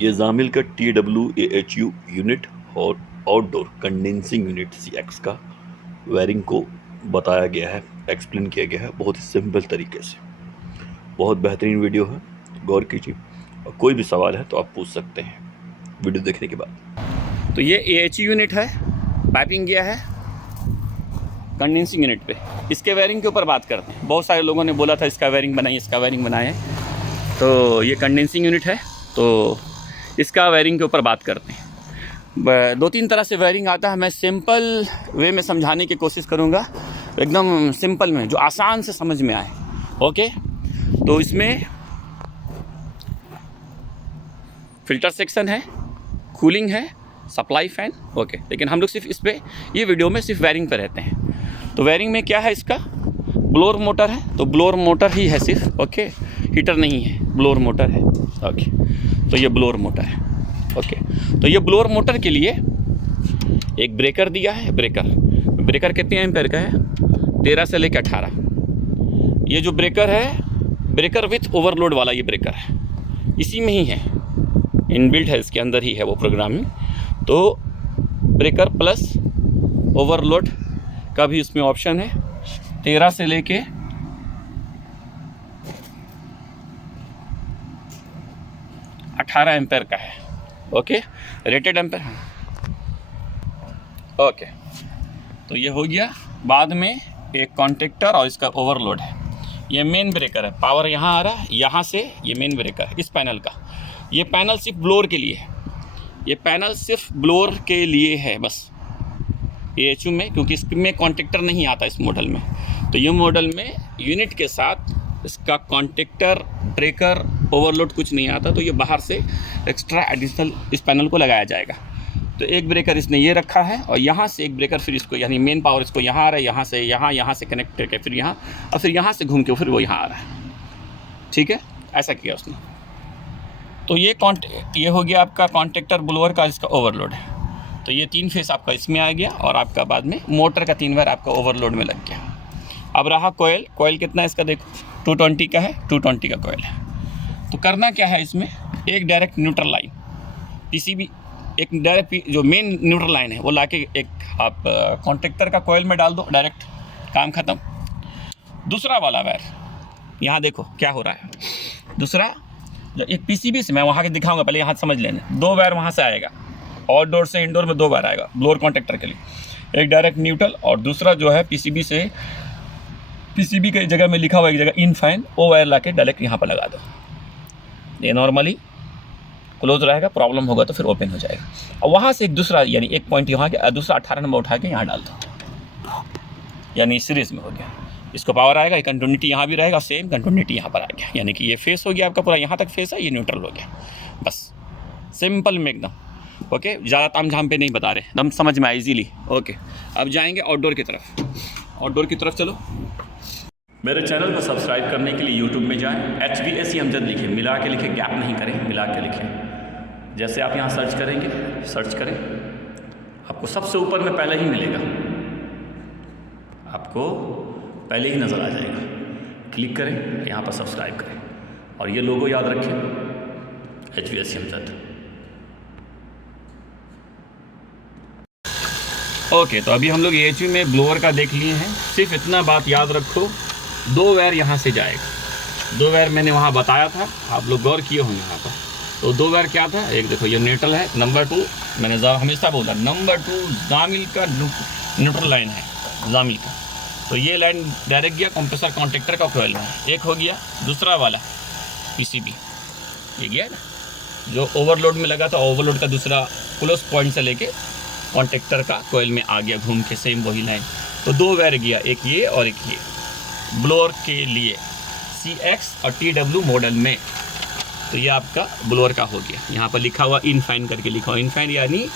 ये जामिल का TWAHU unit और आउटडोर कंडेंसिंग यूनिट CX का वायरिंग को बताया गया है, एक्सप्लेन किया गया है बहुत ही सिंपल तरीके से। बहुत बेहतरीन वीडियो है, गौर कीजिए और कोई भी सवाल है तो आप पूछ सकते हैं वीडियो देखने के बाद। तो ये AHU यूनिट है, पाइपिंग गया है कंडेंसिंग यूनिट पे। इसके वायरिंग के ऊपर बात करते हैं। बहुत सारे लोगों ने बोला था इसका वायरिंग बनाइए, इसका वायरिंग बनाए। तो ये कंडेंसिंग यूनिट है, तो इसका वायरिंग के ऊपर बात करते हैं। 2-3 तरह से वायरिंग आता है। मैं सिंपल वे में समझाने की कोशिश करूँगा, एकदम सिंपल में, जो आसान से समझ में आए। ओके, तो इसमें फिल्टर सेक्शन है, कूलिंग है, सप्लाई फैन। ओके, लेकिन हम लोग सिर्फ इस पे, ये वीडियो में सिर्फ वायरिंग पे रहते हैं। तो वायरिंग में क्या है, इसका ब्लोअर मोटर है, तो ब्लोअर मोटर ही है सिर्फ। ओके, हीटर नहीं है, ब्लोअर मोटर है। ओके, तो ये ब्लोअर मोटर है। ओके, तो ये ब्लोअर मोटर के लिए एक ब्रेकर दिया है। ब्रेकर कितने एम्पेयर का है? 13 से लेकर 18। ये जो ब्रेकर है, ब्रेकर विथ ओवरलोड वाला ये ब्रेकर है, इसी में ही है, इनबिल्ट है, इसके अंदर ही है वो प्रोग्रामिंग। तो ब्रेकर प्लस ओवरलोड का भी इसमें ऑप्शन है। 13 से लेके 18 एम्पेयर का है। Okay, rated ampere. ओके, तो ये हो गया। बाद में एक कॉन्टेक्टर और इसका ओवरलोड है। ये मेन ब्रेकर है, पावर यहाँ आ रहा है, यहाँ से ये मेन ब्रेकर है इस पैनल का। ये पैनल सिर्फ ब्लोअर के लिए है, ये पैनल सिर्फ ब्लोअर के लिए है बस AHU में, क्योंकि इसमें कॉन्टेक्टर नहीं आता इस मॉडल में। तो ये मॉडल में यूनिट के साथ इसका कॉन्टेक्टर, ब्रेकर, ओवरलोड कुछ नहीं आता। तो ये बाहर से एक्स्ट्रा एडिशनल इस पैनल को लगाया जाएगा। तो एक ब्रेकर इसने ये रखा है, और यहाँ से एक ब्रेकर फिर इसको, यानी मेन पावर इसको यहाँ आ रहा है, यहाँ से कनेक्ट करके फिर यहाँ, और फिर यहाँ से घूम के फिर वो यहाँ आ रहा है। ठीक है, ऐसा किया उसने। तो ये हो गया आपका कॉन्टेक्टर ब्लोअर का, इसका ओवरलोड है। तो ये 3 फेस आपका इसमें आ गया, और आपका बाद में मोटर का 3 वायर आपका ओवरलोड में लग गया। अब रहा कोयल कितना है इसका, देखो 220 का है, 220 का कोयल है। तो करना क्या है इसमें, एक डायरेक्ट न्यूट्रल लाइन PCB, एक डायरेक्ट जो मेन न्यूट्रल लाइन है वो लाके एक आप कॉन्टेक्टर का कोयल में डाल दो, डायरेक्ट काम ख़त्म। दूसरा वाला वायर यहाँ देखो क्या हो रहा है। दूसरा एक PCB से, मैं वहाँ के दिखाऊंगा, पहले यहाँ समझ लेने। 2 वायर वहाँ से आएगा, आउटडोर से इंडोर में 2 वायर आएगा ब्लोअर कॉन्टेक्टर के लिए। एक डायरेक्ट न्यूट्रल, और दूसरा जो है PCB से, PCB की जगह में लिखा हुआ एक जगह इन फाइन, वो वायर लाके डायरेक्ट यहाँ पर लगा दो। ये नॉर्मली क्लोज रहेगा, प्रॉब्लम होगा तो फिर ओपन हो जाएगा। और वहाँ से एक दूसरा, यानी एक पॉइंट यहाँ के, दूसरा 18 नंबर उठा के यहाँ डाल दो, यानी सीरीज में हो गया। इसको पावर आएगा, ये कंटिन्यूटी यहाँ भी रहेगा, सेम कंटिन्यूटी यहाँ पर आ गया, यानी कि ये फेस हो गया आपका पूरा, यहाँ तक फेस है, ये न्यूट्रल हो गया। बस सिंपल में एकदम। ओके, ज़्यादा तामझाम पे नहीं बता रहे, एकदम समझ में आए इजीली। ओके, अब जाएंगे आउटडोर की तरफ। आउटडोर की तरफ चलो। मेरे चैनल को सब्सक्राइब करने के लिए यूट्यूब में जाएं, HVAC अमजद लिखें, मिला के लिखें, गैप नहीं करें, मिला के लिखें। जैसे आप यहाँ सर्च करेंगे, सर्च करें, आपको सबसे ऊपर में पहले ही मिलेगा, आपको पहले ही नज़र आ जाएगा। क्लिक करें, यहाँ पर सब्सक्राइब करें, और ये लोगो याद रखें, HVAC अमजद। ओके, तो अभी हम लोग AHU में ब्लोअर का देख लिए हैं। सिर्फ इतना बात याद रखो, 2 वायर यहाँ से जाएगा। 2 वायर मैंने वहाँ बताया था, आप लोग गौर किए होंगे यहाँ पर। तो 2 वायर क्या था, एक देखो ये न्यूट्रल है, नंबर 2 मैंने हमेशा बोला, नंबर 2 जामिल का न्यूट्रल लाइन है, जामिल का। तो ये लाइन डायरेक्ट गया कंप्रेसर कॉन्टेक्टर का कोयल में, एक हो गया। दूसरा वाला PCB ये गया ना, जो ओवरलोड में लगा था, ओवरलोड का दूसरा क्लोज पॉइंट से लेके कॉन्टेक्टर का कोयल में आ गया घूम के, सेम वही लाइन। तो 2 वायर गया, एक ये और एक ये, ब्लोअर के लिए CX और TW मॉडल में। तो ये आपका ब्लोअर का हो गया। यहाँ पर लिखा हुआ इन फाइन करके लिखा हुआ, इन फाइन यानी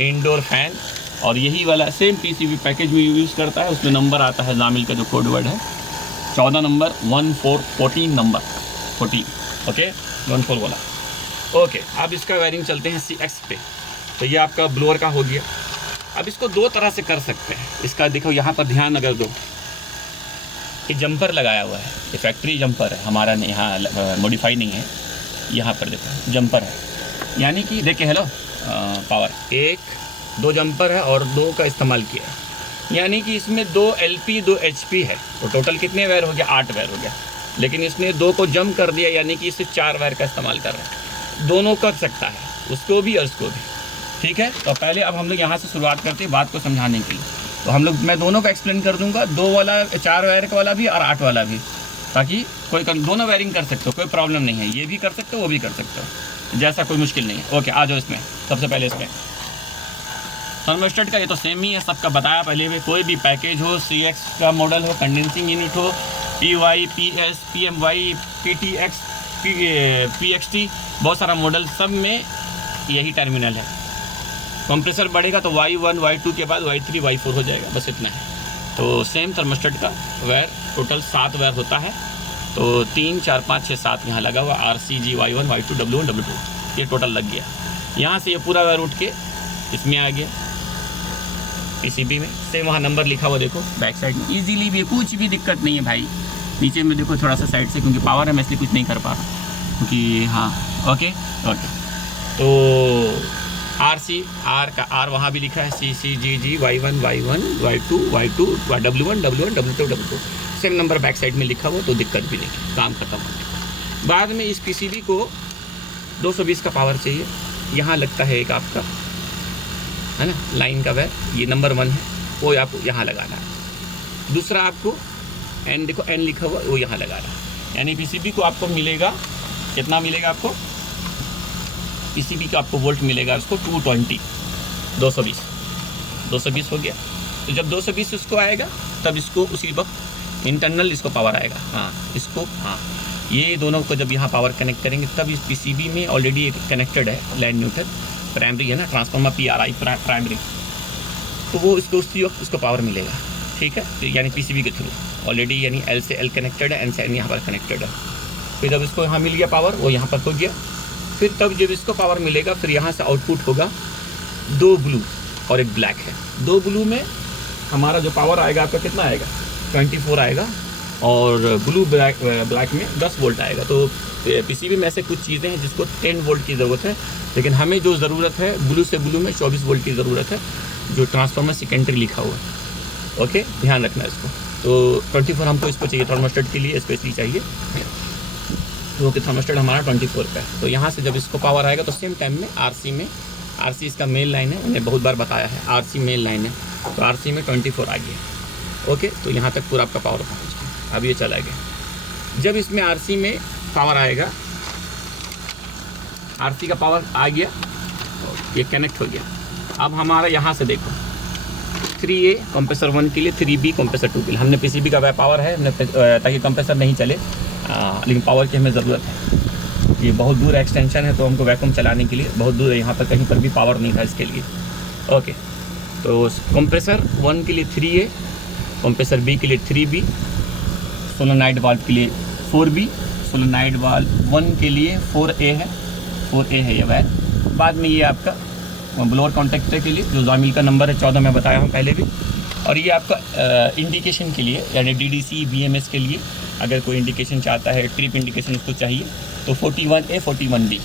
इंडोर फैन। और यही वाला सेम PCB पैकेज में यूज़ करता है, उसमें नंबर आता है जामिल का, जो कोड वर्ड है 14 नंबर 14 नंबर 14। ओके, 14 वाला। ओके, अब इसका वायरिंग चलते हैं CX पे। तो ये आपका ब्लोअर का हो गया। अब इसको 2 तरह से कर सकते हैं। इसका देखो यहाँ पर ध्यान अगर दो, ये जंपर लगाया हुआ है, ये फैक्ट्री जंपर है हमारा, यहाँ मॉडिफाई नहीं है। यहाँ पर देखो जंपर है, यानी कि देखिए, हेलो पावर 1 2 जंपर है और 2 का इस्तेमाल किया है, यानी कि इसमें 2 LP 2 HP है, तो टोटल कितने वायर हो गया? 8 वायर हो गया। लेकिन इसने 2 को जम कर दिया, यानी कि इसे 4 वायर का इस्तेमाल कर रहा है। दोनों कर सकता है, उसको भी और उसको भी, ठीक है। तो पहले अब हम लोग यहाँ से शुरुआत करते हैं बात को समझाने के लिए। तो हम लोग, मैं दोनों का एक्सप्लेन कर दूंगा, 2 वाला 4 वायर का वाला भी और 8 वाला भी, ताकि दोनों वायरिंग कर सकते हो, कोई प्रॉब्लम नहीं है। ये भी कर सकते हो, वो भी कर सकते हो, जैसा कोई मुश्किल नहीं है। ओके, आ जाओ इसमें। सबसे पहले इसमें थर्मोस्टेट का ये तो सेम ही है, सबका बताया पहले भी। कोई भी पैकेज हो, CX का मॉडल हो, कंडेंसिंग यूनिट हो, PY, PS, PMY, PTX, PXT, बहुत सारा मॉडल, सब में यही टर्मिनल है। कंप्रेसर बढ़ेगा तो Y1 Y2 के बाद Y3 Y4 हो जाएगा, बस इतना है। तो सेम थर्मोस्टेट का वायर टोटल 7 वायर होता है। तो 3 4 5 6 7 यहाँ लगा हुआ, RCG Y1 Y2 W1 W2, ये टोटल लग गया। यहाँ से ये पूरा वायर उठ के इसमें आ गया PCB में। सेम वहाँ नंबर लिखा हुआ देखो बैक साइड में, ईजिली भी, कुछ भी दिक्कत नहीं है भाई। नीचे में देखो थोड़ा सा साइड से, क्योंकि पावर है मैं इसलिए कुछ नहीं कर पा रहा, क्योंकि हाँ ओके। तो R का R वहाँ भी लिखा है, CCGG Y1 Y1 Y2 Y2 W1 W1 W2 W2, same number back side में लिखा हुआ, तो दिक्कत भी नहीं, काम खत्म हो गया। बाद में इस PCB को 220 का पावर चाहिए, यहाँ लगता है एक आपका, है ना, लाइन का वायर, ये नंबर 1 है, वो आपको यहाँ लगाना है। दूसरा आपको N, देखो N लिखा हुआ, वो यहाँ लगाना है। यानी PCB को आपको मिलेगा, कितना मिलेगा आपको? PCB का आपको वोल्ट मिलेगा उसको 220, 220 हो गया। तो जब 220 इसको आएगा, तब इसको उसी वक्त इंटरनल इसको पावर आएगा। हाँ, इसको, हाँ, ये दोनों को जब यहाँ पावर कनेक्ट करेंगे, तब इस PCB में ऑलरेडी एक कनेक्टेड है लैंड न्यूट्रल, प्राइमरी है ना, ट्रांसफार्मर PRI प्राइमरी, तो वो इसको उसी वक्त उसको पावर मिलेगा, ठीक है। तो यानी PCB के थ्रू ऑलरेडी, यानी L से L कनेक्टेड है, N से N यहाँ पर कनेक्टेड है। फिर जब इसको यहाँ मिल गया पावर, वो यहाँ पर हो गया। फिर तब जब इसको पावर मिलेगा, फिर यहाँ से आउटपुट होगा 2 ब्लू और 1 ब्लैक है। 2 ब्लू में हमारा जो पावर आएगा आपका कितना आएगा? 24 आएगा, और ब्लू ब्लैक में 10 वोल्ट आएगा। तो PCB में ऐसे कुछ चीज़ें हैं जिसको 10 वोल्ट की ज़रूरत है, लेकिन हमें जो ज़रूरत है ब्लू से ब्लू में 24 वोल्ट की ज़रूरत है, जो ट्रांसफार्मर सेकेंडरी लिखा हुआ है। ओके, ध्यान रखना इसको। तो 24 हमको इसको चाहिए, थर्मोस्टेट के लिए स्पेशली चाहिए, क्योंकि थर्मोस्टेट हमारा 24 का है। तो यहाँ से जब इसको पावर आएगा, तो सेम टाइम में RC इसका मेन लाइन है, मैंने बहुत बार बताया है, RC मेन लाइन है, तो RC में 24 आ गया। ओके, तो यहाँ तक पूरा आपका पावर पहुँच गया। अब ये चला गया। जब इसमें RC में पावर आएगा, RC का पावर आ गया, ये कनेक्ट हो गया। अब हमारा यहाँ से देखो 3A कंप्रेसर 1 के लिए, 3B कंप्रेसर 2 के लिए। हमने PCB का वह पावर है, हमने ताकि कंप्रेसर नहीं चले, लेकिन पावर की हमें ज़रूरत है। ये बहुत दूर एक्सटेंशन है, तो हमको वैक्यूम चलाने के लिए बहुत दूर है, यहाँ पर कहीं पर भी पावर नहीं था इसके लिए। ओके, तो कंप्रेसर 1 के लिए 3A, कंप्रेसर B के लिए 3B, सोलेनॉइड वाल्व के लिए 4B, सोलेनॉइड वाल्व 1 के लिए 4A है ये वायर। बाद में ये आपका ब्लोअर कॉन्टेक्टर के लिए, जो जामिल का नंबर है 14 मैं बताया हूँ पहले भी। और ये आपका इंडिकेशन के लिए, यानी DDC BMS के लिए, अगर कोई इंडिकेशन चाहता है, ट्रिप इंडिकेशन उसको चाहिए, तो 41A 41B,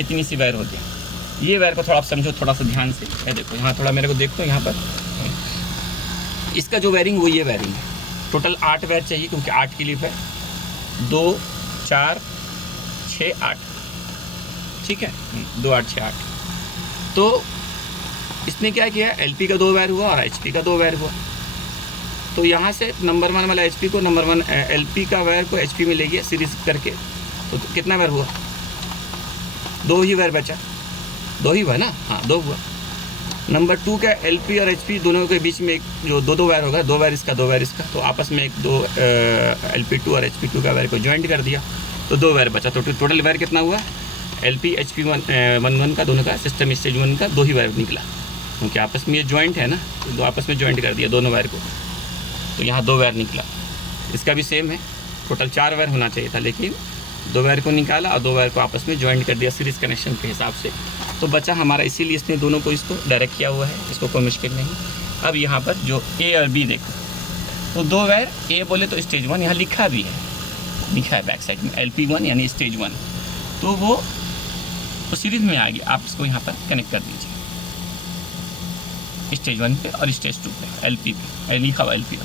इतनी सी वायर होती है। ये वायर को थोड़ा आप समझो, थोड़ा सा ध्यान से। ये देखो यहाँ थोड़ा मेरे को देखो, यहाँ पर इसका जो वायरिंग, वो ये वायरिंग है। टोटल 8 वायर चाहिए, क्योंकि 8 क्लिप है, 2 4 6 8, ठीक है, 2 8 6 8। तो इसने क्या किया, LP का 2 वायर हुआ और HP का 2 वायर हुआ। तो यहाँ से नंबर 1 वाला HP को, नंबर 1 LP का वायर को HP में ले गया सीरीज करके। तो कितना वायर हुआ? 2 ही वायर बचा, 2 ही हुआ ना, हाँ 2 हुआ। नंबर 2 का LP और HP दोनों के बीच में एक जो 2 वायर होगा, 2 वायर इसका 2 वायर इसका, तो आपस में एक 2 LP2 और HP2 का वायर को ज्वाइंट कर दिया, तो 2 वायर बचा। तो टोटल वायर कितना हुआ? LP HP1 का, दोनों का सिस्टम स्टेज 1 का 2 ही वायर निकला, क्योंकि आपस में ये ज्वाइंट है ना, तो 2 आपस में ज्वाइंट कर दिया दोनों वायर को, तो यहाँ 2 वायर निकला। इसका भी सेम है, टोटल 4 वायर होना चाहिए था, लेकिन 2 वायर को निकाला और 2 वायर को आपस में ज्वाइंट कर दिया सीरीज कनेक्शन के हिसाब से, तो बचा हमारा। इसीलिए इसने दोनों को इसको डायरेक्ट किया हुआ है, इसको कोई मुश्किल नहीं। अब यहाँ पर जो A और B देखो, तो 2 वायर A बोले तो स्टेज 1 यहाँ लिखा भी है, लिखा है बैक साइड में LP1 यानी स्टेज 1, तो वो तो सीरीज में आएगी, आप इसको यहाँ पर कनेक्ट कर दीजिए स्टेज 1 पे और स्टेज 2 पे, LP पे लिखा हुआ LP।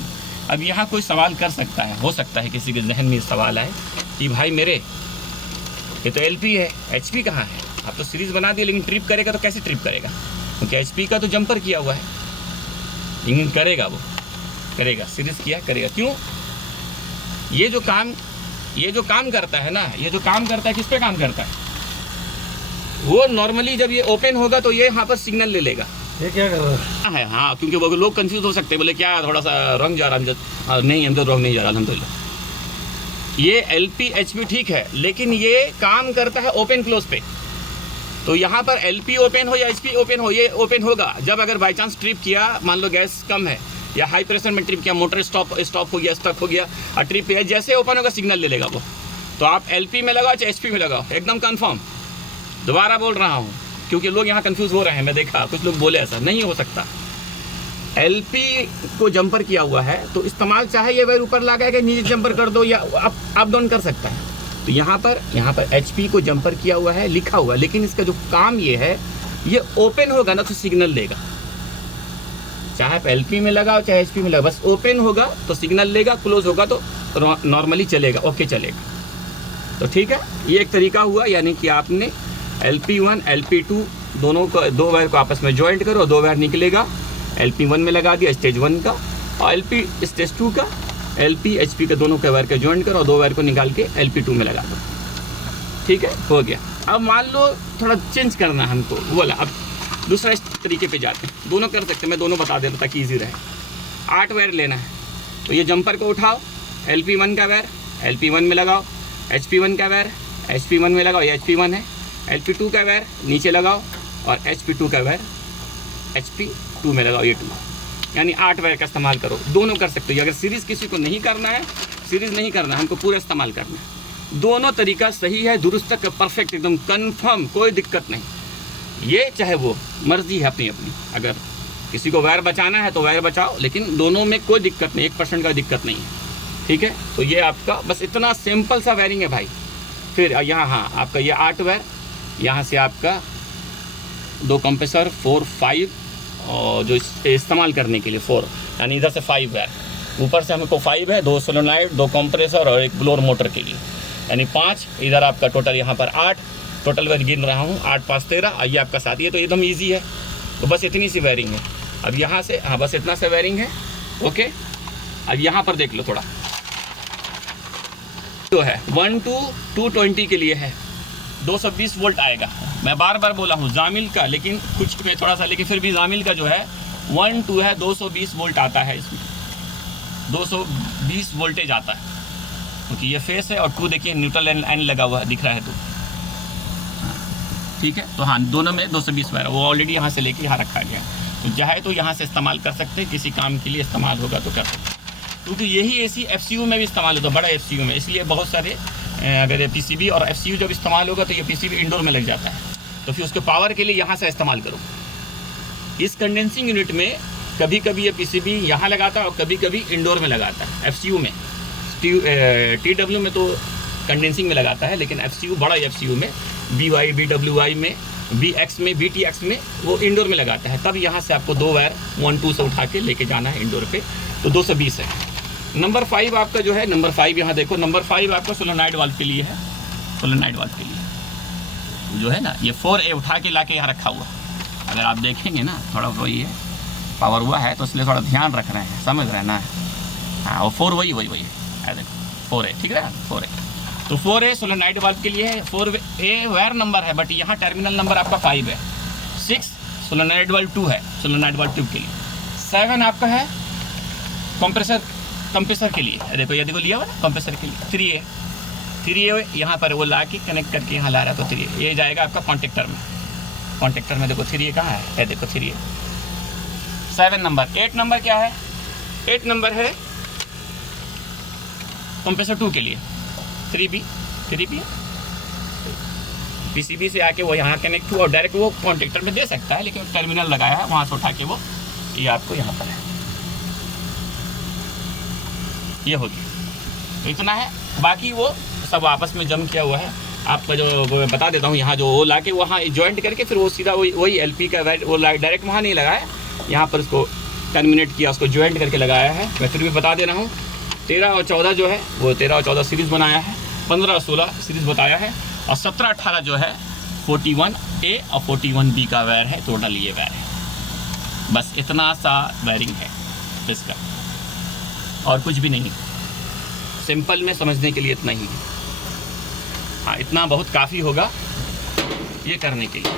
अब यहाँ कोई सवाल कर सकता है, हो सकता है किसी के जहन में सवाल आए कि भाई मेरे ये तो LP है, HP कहाँ है? आप तो सीरीज़ बना दिए, लेकिन ट्रिप करेगा तो कैसे ट्रिप करेगा? क्योंकि HP का तो जंपर किया हुआ है, लेकिन करेगा, वो करेगा, सीरीज़ किया करेगा। क्यों? ये जो काम करता है ना, ये जो काम करता है, किस पे काम करता है? वो नॉर्मली जब ये ओपन होगा तो ये यहाँ पर सिग्नल ले लेगा। ये क्या कर रहा है हाँ, क्योंकि वो लोग कंफ्यूज हो सकते हैं, बोले क्या थोड़ा सा रंग जा रहा है, नहीं हम तो रंग नहीं जा रहा अलहमदुलिल्लाह। ये LP HP ठीक है, लेकिन ये काम करता है ओपन क्लोज पे। तो यहाँ पर LP ओपन हो या HP ओपन हो, ये ओपन होगा जब अगर बाई चांस ट्रिप किया, मान लो गैस कम है या हाई प्रेशर में ट्रिप किया, मोटर स्टॉप हो गया, स्टक हो गया और ट्रिप किया, जैसे ओपन होगा सिग्नल ले लेगा वो। तो आप LP में लगाओ चाहे HP में लगाओ, एकदम कन्फर्म। दोबारा बोल रहा हूँ क्योंकि लोग यहाँ कंफ्यूज हो रहे हैं, मैं देखा कुछ लोग बोले ऐसा नहीं हो सकता। LP को जंपर किया हुआ है तो इस्तेमाल चाहे ये वायर ऊपर लगा के नीचे जंपर कर दो या अप डाउन कर सकता है। तो यहाँ पर HP को जंपर किया हुआ है, लिखा हुआ है, लेकिन इसका जो काम ये है, ये ओपन होगा ना तो सिग्नल देगा। चाहे आप LP में लगाओ चाहे HP में लगाओ, बस ओपन होगा तो सिग्नल लेगा, क्लोज होगा तो नॉर्मली चलेगा, ओके चलेगा। तो ठीक है, ये एक तरीका हुआ, यानी कि आपने LP1 LP2 दोनों को, दो वायर को आपस में ज्वाइंट करो, दो वायर निकलेगा, LP1 में लगा दिया स्टेज 1 का, और LP स्टेज 2 का, LP HP के दोनों के वायर को ज्वाइंट करो और दो वायर को निकाल के LP2 में लगा दो। ठीक है, हो गया। अब मान लो थोड़ा चेंज करना है हमको, बोला अब दूसरा इस तरीके पे जाते हैं, दोनों कर सकते हैं, मैं दोनों बता देता ताकि ईजी रहे। 8 वायर लेना है, तो ये जंपर को उठाओ, LP1 का वायर LP1 में लगाओ, HP1 का वायर HP1 में लगाओ, ये HP1 है, LP2 का वायर नीचे लगाओ और HP2 का वायर HP2 में लगाओ, ये 2, यानी 8 वायर का इस्तेमाल करो। दोनों कर सकते हो, अगर सीरीज़ किसी को नहीं करना है, सीरीज़ नहीं करना है, हमको पूरा इस्तेमाल करना है। दोनों तरीका सही है, दुरुस्त तक परफेक्ट, एकदम कंफर्म, कोई दिक्कत नहीं। ये चाहे वो मर्जी है अपनी अपनी, अगर किसी को वायर बचाना है तो वायर बचाओ, लेकिन दोनों में कोई दिक्कत नहीं, 1% का दिक्कत नहीं है। ठीक है, तो ये आपका बस इतना सिंपल सा वायरिंग है भाई। फिर यहाँ हाँ आपका ये 8 वायर, यहाँ से आपका 2 कंप्रेसर 4 5 और जो इस्तेमाल करने के लिए 4, यानी इधर से 5 वायर, ऊपर से हमको 5 है, 2 सोलोनाइड, 2 कंप्रेसर और 1 ब्लोअर मोटर के लिए, यानी 5। इधर आपका टोटल यहाँ पर 8, टोटल वायर गिन रहा हूँ, 8 5 13, ये आपका 7। ये तो एकदम ईजी है, तो बस इतनी सी वायरिंग है। अब यहाँ से हाँ बस इतना सा वायरिंग है, ओके। अब यहाँ पर देख लो थोड़ा, तो है 1 to 220 के लिए है, 220 वोल्ट आएगा। मैं बार बार बोला हूँ जामिल का, लेकिन कुछ में थोड़ा सा, लेकिन फिर भी जामिल का जो है 1 2 है, 220 वोल्ट आता है इसमें, 220 वोल्टेज आता है, क्योंकि ये फेस है और 2 देखिए न्यूट्रल एंड लगा हुआ है, दिख रहा है तो ठीक है। तो हाँ दोनों में 220 वायर, वो ऑलरेडी यहाँ से लेके यहाँ रखा गया, तो चाहे तो यहाँ से इस्तेमाल कर सकते हैं, किसी काम के लिए इस्तेमाल होगा तो कर सकते हैं, क्योंकि यही AC FCU में भी इस्तेमाल होता है, बड़ा FCU में। इसलिए बहुत सारे अगर PCB और FCU जब इस्तेमाल होगा तो ये PCB इंडोर में लग जाता है, तो फिर उसके पावर के लिए यहाँ से इस्तेमाल करो। इस कंडेंसिंग यूनिट में कभी कभी ये PCB यहाँ लगाता है और कभी कभी इंडोर में लगाता है, FCU में। TW में तो कंडेंसिंग में लगाता है, लेकिन FCU बड़ा FCU में, BY BWI में, BX में, BTX में वो इंडोर में लगाता है। तब यहाँ से आपको 2 वायर 1 2 से उठा के लेके जाना है इंडोर पे, तो 220 है। नंबर 5 आपका जो है, नंबर 5 यहाँ देखो, नंबर 5 आपका सोलोनाइड वाल्व के लिए है। सोलोनाइड वाल्व के लिए जो है ना, ये 4A उठा के ला के यहाँ रखा हुआ, अगर आप देखेंगे ना थोड़ा वही है, पावर हुआ है तो इसलिए थोड़ा ध्यान रख रहे हैं, समझ रहे हैं ना। हाँ, और 4 वही है, देखो 4A, ठीक है ना, 4A। तो 4A सोलोनाइड वाल्व के लिए है, 4A वायर नंबर है, बट यहाँ टर्मिनल नंबर आपका 5 है। 6 सोलोनाइड वाल्व 2 है, सोलोनाइड वाल्व ट्यूब के लिए। 7 आपका है कंप्रेसर के लिए, देखो ये देखो लिया हुआ ना कंप्रेसर के लिए। 3A यहाँ पर वो ला के कनेक्ट करके यहाँ ला रहा है, तो 3A ये जाएगा आपका कॉन्टेक्टर में। कॉन्टेक्टर में देखो 3A कहाँ है, देखो 3A। 7 नंबर। 8 नंबर क्या है? 8 नंबर है कंप्रेसर 2 के लिए। 3B PCB से आके वो यहाँ कनेक्ट हुआ और डायरेक्ट वो कॉन्टेक्टर में दे सकता है, लेकिन टर्मिनल लगाया है वहाँ से उठा के वो ये आपको यहाँ पर है, ये होगी। तो इतना है, बाकी वो सब आपस में जम किया हुआ है। आपका जो वो बता देता हूँ, यहाँ जो वो ला के वहाँ जॉइंट करके फिर वो सीधा वही एलपी का वो डायरेक्ट वहाँ नहीं लगाया, यहाँ पर उसको टर्मिनेट किया, उसको जॉइंट करके लगाया है। मैं फिर भी बता दे रहा हूँ, 13 और 14 जो है वो 13 और 14 सीरीज़ बनाया है, 15 और 16 सीरीज़ बताया है, और 17 18 जो है 41A और 41B का वायर है, टोटल ये वायर है। बस इतना सा वायरिंग है इसका, और कुछ भी नहीं। सिंपल में समझने के लिए इतना ही है। हाँ, इतना बहुत काफ़ी होगा ये करने के लिए।